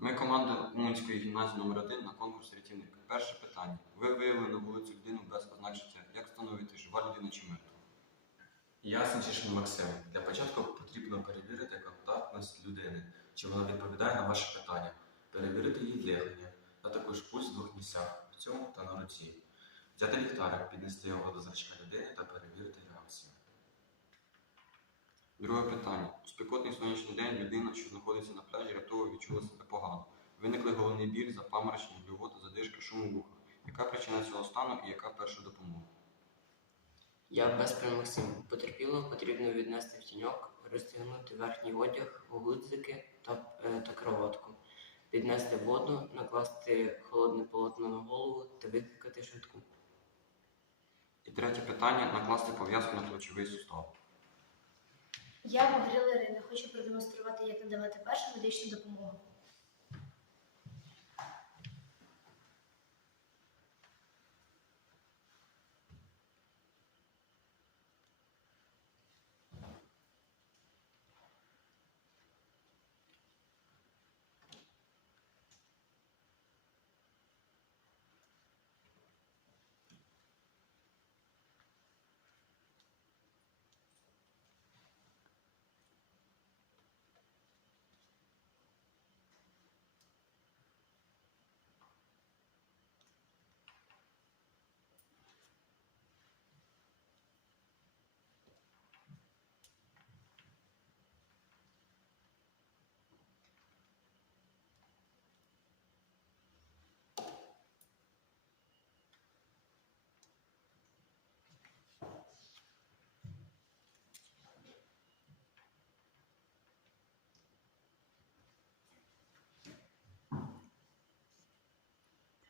Ми команда Уманської гімназії номер 1 на конкурс рятівник. Перше питання. Ви виявили на вулицю людину без ознак життя. Як встановити, жива людина чи мертва? Я Санчишин Максим. Для початку потрібно перевірити контактність людини, чи вона відповідає на ваше питання, перевірити її дихання, а також пульс в двох місцях в цьому та на руці. Взяти ліхтарик, піднести його до зрачка людини та перевірити реакцію. Друге питання. У спекотний сонячний день людина, що знаходиться на пляжі, раптово відчула себе. Виникли головний біль, запаморочення, блювота, задишка, шум у вухах. Яка причина цього стану і яка перша допомога? Я Беспрям Максим. Потерпілого потрібно віднести в тіньок, розтягнути верхній одяг, гудзики та, е, та кроватку, піднести воду, накласти холодне полотно на голову та викликати швидку. І третє питання накласти пов'язку на плечовий сустав. Я Могрила Ірина. Хочу продемонструвати, як надавати першу медичну допомогу.